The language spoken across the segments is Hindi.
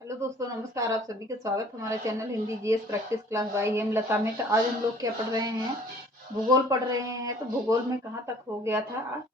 हेलो दोस्तों, नमस्कार। आप सभी का स्वागत हमारे channel Hindi GS practice class by Hemlata में। तो आज हम लोग क्या पढ़ रहे हैं? भूगोल पढ़ रहे हैं। तो भूगोल में कहाँ तक हो गया था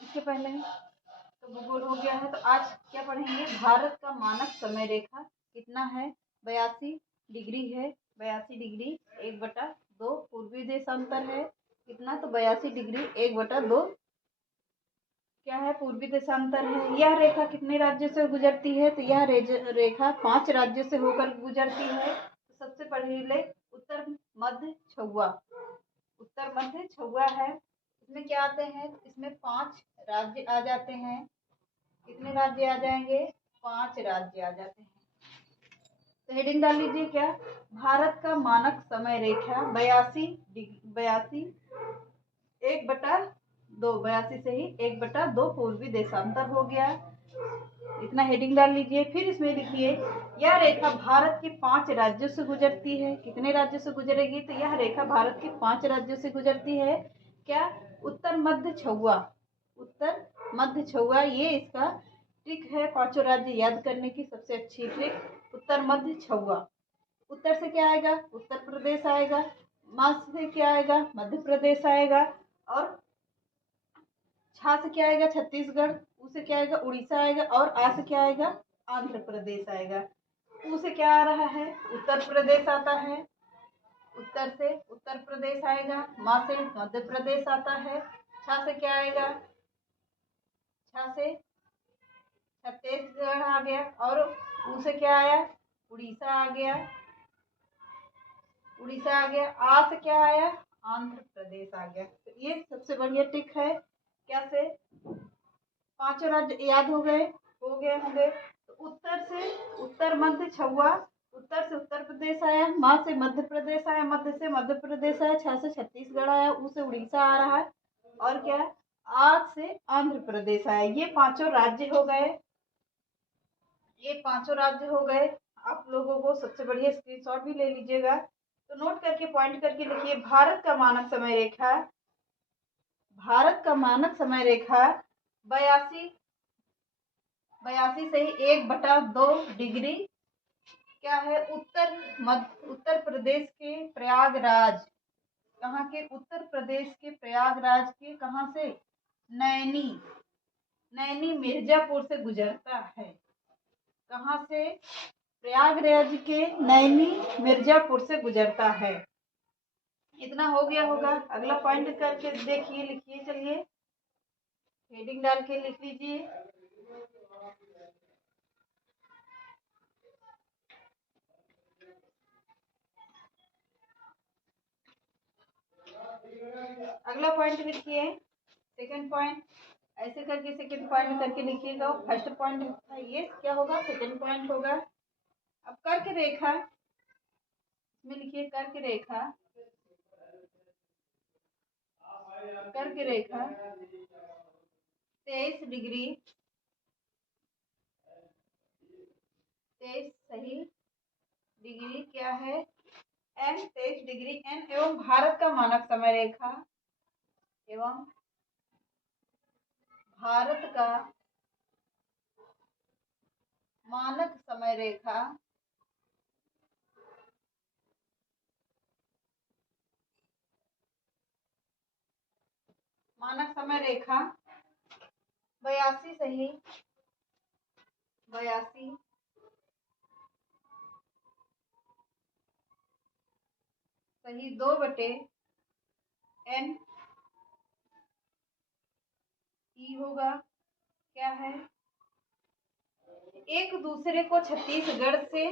इसके पहले? तो भूगोल हो गया है। तो आज क्या पढ़ेंगे? भारत का मानक समय रेखा कितना है? 82 डिग्री है। 82 डिग्री 1/2 पूर्वी देशांतर है। कितना? तो 82 डिग्री 1/2 क्या है? पूर्वी देशांतर है। यह रेखा कितने राज्यों से गुजरती है? तो यह रेखा 5 राज्यों से होकर गुजरती है। तो सबसे पहले उत्तर मध्य छुआ। उत्तर मध्य छुआ है। इसमें क्या आते हैं? इसमें 5 राज्य आ जाते हैं। कितने राज्य आ जाएंगे? 5 राज्य आ जाते हैं। तो हेडिंग डाल लीजिए क्या? भारत का मानक समय रेखा 82 1/2 82 से ही 1/2 पूर्वी देशांतर हो गया। इतना हेडिंग डाल लीजिए। फिर इसमें लिखिए यह रेखा भारत के 5 राज्यों से गुजरती है। कितने राज्यों से गुजरेगी? तो यह रेखा भारत के 5 राज्यों से गुजरती है। क्या? उत्तर मध्य छुआ। उत्तर मध्य छुआ ये इसका ट्रिक है। 5 राज्य याद करने की सबसे अच्छी ट्रिक उत्तर मध्य छुआ। उत्तर से क्या आएगा? उत्तर प्रदेश आएगा। मध्य से क्या आएगा? मध्य प्रदेश आएगा। और छा से क्या आएगा? छत्तीसगढ़। ऊ से क्या आएगा? उड़ीसा आएगा। और आ से क्या आएगा? आंध्र प्रदेश आएगा। ऊ से क्या आ रहा है? उत्तर प्रदेश आता है। उत्तर से उत्तर प्रदेश आएगा। माँ से मध्य प्रदेश आता है। छा से क्या आएगा? छा से छत्तीसगढ़ आ गया। और ऊ से क्या आया? उड़ीसा आ गया। उड़ीसा आ गया। आ से क्या आया? आंध्र प्रदेश आ गया। तो ये सबसे बढ़िया टिक है। क्या से? 5 राज्य याद हो गए होंगे। तो उत्तर से उत्तर मध्य छुआ। उत्तर से उत्तर प्रदेश आया। माँ से मध्य प्रदेश आया। मध्य से मध्य प्रदेश आया। छा से छत्तीसगढ़ आया। ऊ से उड़ीसा आ रहा है। और क्या? आज से आंध्र प्रदेश आया। ये 5 राज्य हो गए। ये 5 राज्य हो गए। आप लोगों को सबसे बढ़िया स्क्रीनशॉट भी ले लीजिएगा। तो नोट करके पॉइंट करके लिखिए भारत का मानक समय रेखा। भारत का मानक समय रेखा 82 से ही 1/2 डिग्री क्या है? उत्तर प्रदेश के प्रयागराज। कहाँ के? उत्तर प्रदेश के प्रयागराज के कहाँ से? नैनी। नैनी मिर्जापुर से गुजरता है। कहाँ से? प्रयागराज के नैनी मिर्जापुर से गुजरता है। इतना हो गया होगा। अगला पॉइंट करके देखिए, लिखिए। चलिए हेडिंग डाल के लिख लीजिए। अगला पॉइंट लिखिए। सेकंड पॉइंट ऐसे करके सेकंड पॉइंट करके लिखिएगा। फर्स्ट पॉइंट था ये, क्या होगा? सेकंड पॉइंट होगा। अब कर्क रेखा इसमें लिखिए। कर्क रेखा 23 डिग्री 23 सही डिग्री क्या है? एन 23 डिग्री एन एवं भारत का मानक समय रेखा एवं भारत का मानक समय रेखा मानक समय रेखा 82 सही 82 सही 2/n ई होगा। क्या है? एक दूसरे को छत्तीसगढ़ से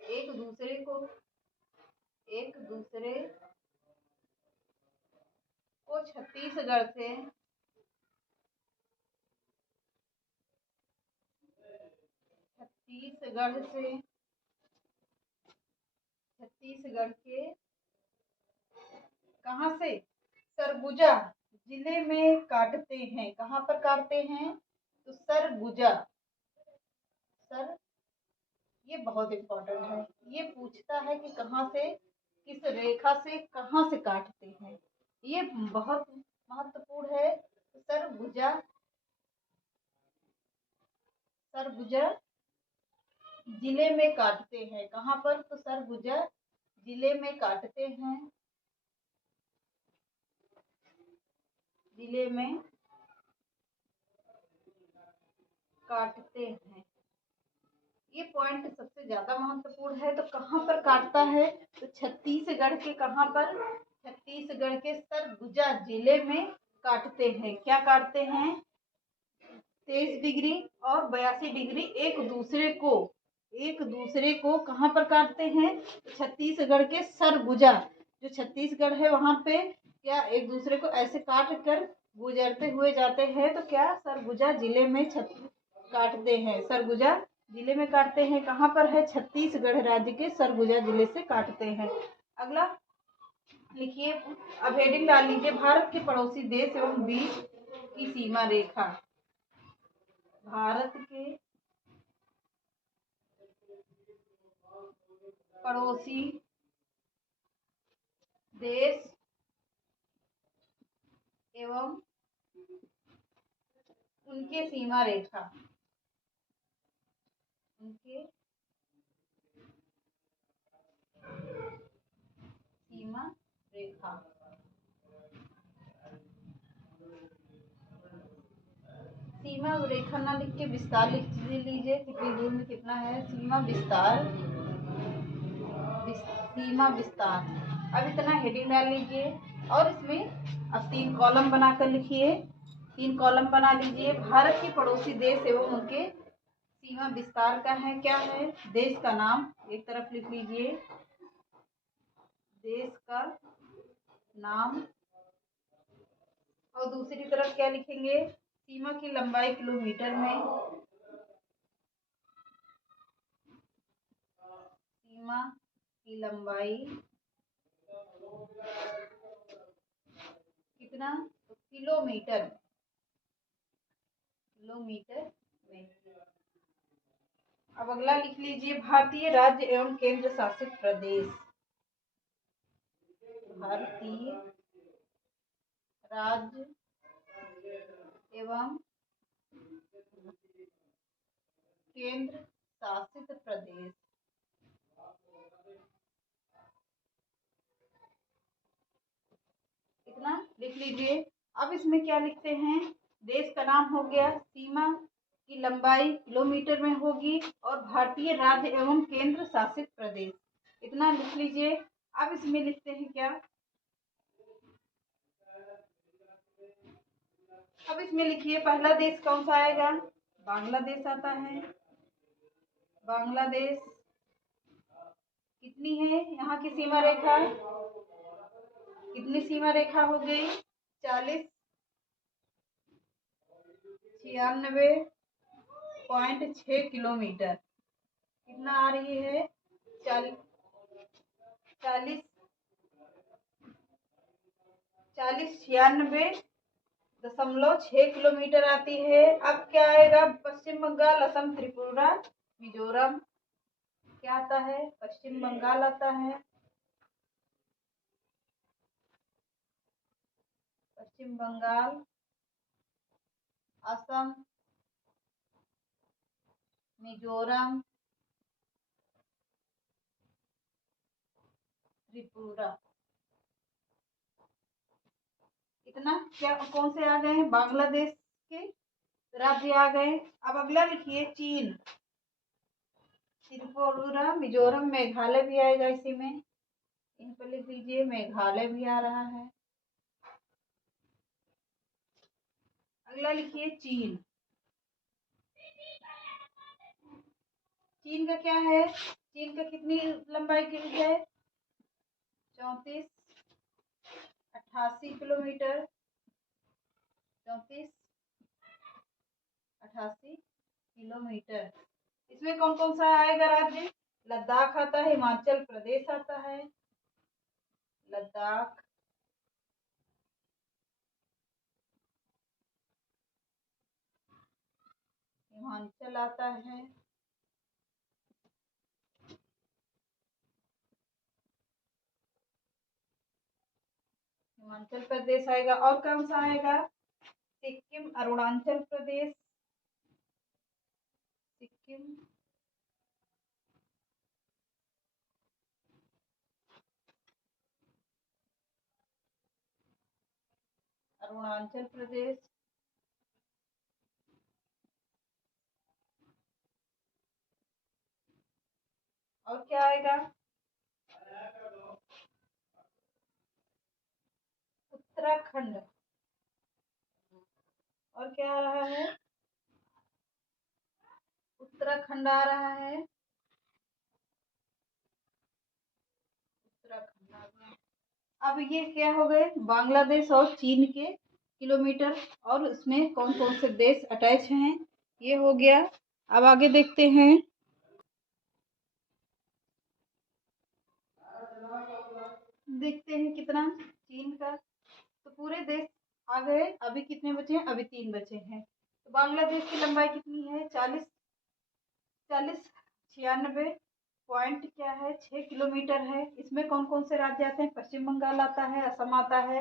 एक दूसरे को एक दूसरे को छत्तीसगढ़ से छत्तीसगढ़ से छत्तीसगढ़ के कहाँ से? सरगुजा जिले में काटते हैं। कहाँ पर काटते हैं? तो सरगुजा। सर ये बहुत इंपॉर्टेंट है। ये पूछता है कि कहाँ से, किस रेखा से कहाँ से काटते हैं। ये बहुत महत्वपूर्ण है। सरगुजा सरगुजा जिले में काटते हैं। कहाँ पर? तो सरगुजा जिले में काटते हैं। जिले में काटते हैं। ये पॉइंट सबसे ज्यादा महत्वपूर्ण है। तो कहाँ पर काटता है? तो छत्तीसगढ़ के कहाँ पर? छत्तीसगढ़ के सरगुजा जिले में काटते हैं। क्या काटते हैं? 23 डिग्री और 82 डिग्री एक दूसरे को कहाँ पर काटते हैं? छत्तीसगढ़ के सरगुजा, जो छत्तीसगढ़ है वहां पे क्या एक दूसरे को ऐसे काट कर गुजरते हुए जाते हैं। तो क्या सरगुजा जिले में काटते हैं। सरगुजा जिले में काटते हैं। कहाँ पर है? छत्तीसगढ़ राज्य के सरगुजा जिले से काटते हैं। अगला लिखिए, अब हेडिंग डाल लीजिए, भारत के पड़ोसी देश एवं बीच की सीमा रेखा। भारत के पड़ोसी देश एवं उनके सीमा रेखा, उनके सीमा रेखा। सीमा रेखा ना लिख के विस्तार लिख लीजिए, कितनी दूर में कितना है। सीमा विस्तार, सीमा विस्तार। अब इतना हेडिंग डाल लीजिए और इसमें अब 3 कॉलम बनाकर लिखिए। 3 कॉलम बना लीजिए। भारत के पड़ोसी देश एवं उनके सीमा विस्तार का है। क्या है? देश का नाम एक तरफ लिख लीजिए, देश का नाम, और दूसरी तरफ क्या लिखेंगे? सीमा की लंबाई किलोमीटर में, सीमा की लंबाई कितना? तो किलोमीटर, किलोमीटर में। अब अगला लिख लीजिए, भारतीय राज्य एवं केंद्र शासित प्रदेश। भारतीय राज्य एवं केंद्र शासित प्रदेश। इतना लिख लीजिए। अब इसमें क्या लिखते हैं? देश का नाम हो गया, सीमा की लंबाई किलोमीटर में होगी, और भारतीय राज्य एवं केंद्र शासित प्रदेश। इतना लिख लीजिए। अब इसमें लिखते हैं क्या? अब इसमें लिखिए, पहला देश कौन सा आएगा? बांग्लादेश आता है। बांग्लादेश कितनी है यहाँ की सीमा रेखा? कितनी सीमा रेखा हो गई? 4096.6 किलोमीटर। कितना आ रही है? 4096.6 किलोमीटर आती है। अब क्या आएगा? पश्चिम बंगाल, असम, त्रिपुरा, मिजोरम। क्या आता है? पश्चिम बंगाल आता है। पश्चिम बंगाल, असम, मिजोरम, त्रिपुरा। इतना क्या कौन से आ गए हैं? बांग्लादेश के राज्य आ गए। अब अगला लिखिए, चीन। त्रिपुरा, मिजोरम, मेघालय भी आएगा इसी में। इन पर लिख लीजिए, मेघालय भी आ रहा है। अगला लिखिए, चीन। चीन का क्या है? चीन का कितनी लंबाई की है? 3488 किलोमीटर। 3488 किलोमीटर। इसमें कौन कौन सा आएगा राज्य? लद्दाख आता है, हिमाचल प्रदेश आता है, लद्दाख, हिमाचल आता है, हिमाचल प्रदेश आएगा। और कौन सा आएगा? सिक्किम, अरुणाचल प्रदेश, सिक्किम, अरुणाचल प्रदेश, और क्या आएगा, उत्तराखंड, और क्या आ रहा है, उत्तराखंड आ रहा है, उत्तराखंड आ गया। अब ये क्या हो गए, बांग्लादेश और चीन के किलोमीटर, और उसमें कौन कौन से देश अटैच हैं, ये हो गया। अब आगे देखते हैं, कितना चीन का, तो पूरे देश आ गए। अभी कितने बचे हैं, अभी 3 बचे हैं। तो बांग्लादेश की लंबाई कितनी है, 46 96.6 किलोमीटर है। इसमें कौन कौन से राज्य आते हैं, पश्चिम बंगाल आता है, असम आता है,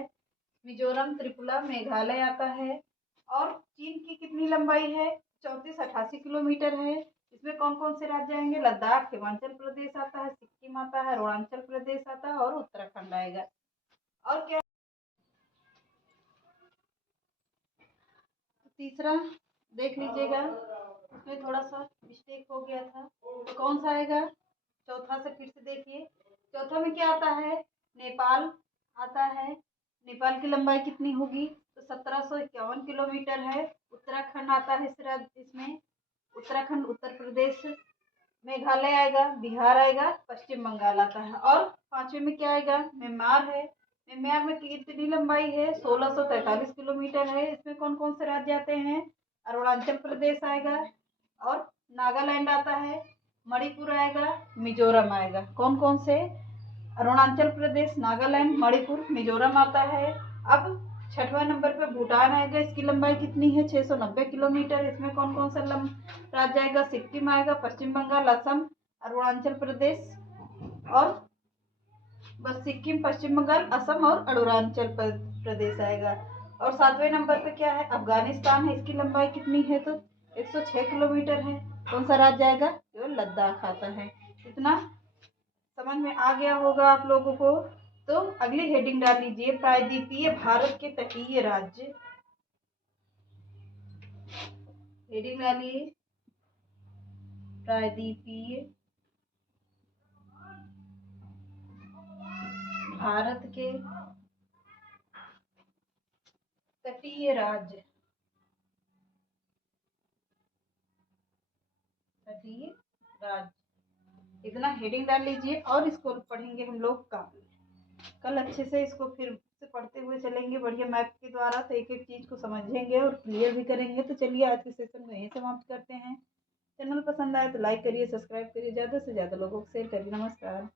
मिजोरम, त्रिपुरा, मेघालय आता है। और चीन की कितनी लंबाई है, 3488 किलोमीटर है। इसमें कौन कौन से राज्य आएंगे, लद्दाख, हिमाचल प्रदेश आता है, सिक्किम आता है, अरुणाचल प्रदेश आता है और उत्तराखंड आएगा। और क्या, तीसरा देख लीजिएगा, उसमें थोड़ा सा मिस्टेक हो गया था, तो कौन सा आएगा, चौथा से फिर से देखिए। चौथा में क्या आता है, नेपाल आता है। नेपाल की लंबाई कितनी होगी, तो 1751 किलोमीटर है। उत्तराखंड आता है इसमें, उत्तराखंड, उत्तर प्रदेश, मेघालय आएगा, बिहार आएगा, पश्चिम बंगाल आता है। और पांचवे में क्या आएगा, म्यांमार है। म्यांमार में कितनी लंबाई है, 1643 किलोमीटर है। इसमें कौन कौन से राज्य आते हैं, अरुणाचल प्रदेश आएगा और नागालैंड आता है, मणिपुर आएगा, मिजोरम आएगा। कौन कौन से, अरुणाचल प्रदेश, नागालैंड, मणिपुर, मिजोरम आता है। अब छठवां नंबर पे भूटान आएगा। इसकी लंबाई कितनी है, 690 किलोमीटर। इसमें कौन कौन सा राज्य आएगा, सिक्किम आएगा, पश्चिम बंगाल, असम, अरुणाचल प्रदेश, और बस सिक्किम, पश्चिम बंगाल, असम और अरुणाचल प्रदेश आएगा। और सातवें नंबर पे क्या है, अफगानिस्तान है। इसकी लंबाई कितनी है, तो 106 किलोमीटर है। कौन सा राज्य आएगा, जो लद्दाख आता है। इतना समझ में आ गया होगा आप लोगों को। तो अगली हेडिंग डाल लीजिए, प्रायद्वीपीय भारत के तटीय राज्य। हेडिंग डालिए, प्रायद्वीपीय भारत के तटीय राज्य, तटीय राज्य, इतना हेडिंग डाल लीजिए। और इसको पढ़ेंगे हम लोग कल अच्छे से इसको फिर से पढ़ते हुए चलेंगे बढ़िया मैप के द्वारा, तो एक एक चीज को समझेंगे और क्लियर भी करेंगे। तो चलिए आज के सेशन में यही समाप्त करते हैं। चैनल पसंद आए तो लाइक करिए, सब्सक्राइब करिए, ज़्यादा से ज़्यादा लोगों को शेयर करिए। नमस्कार।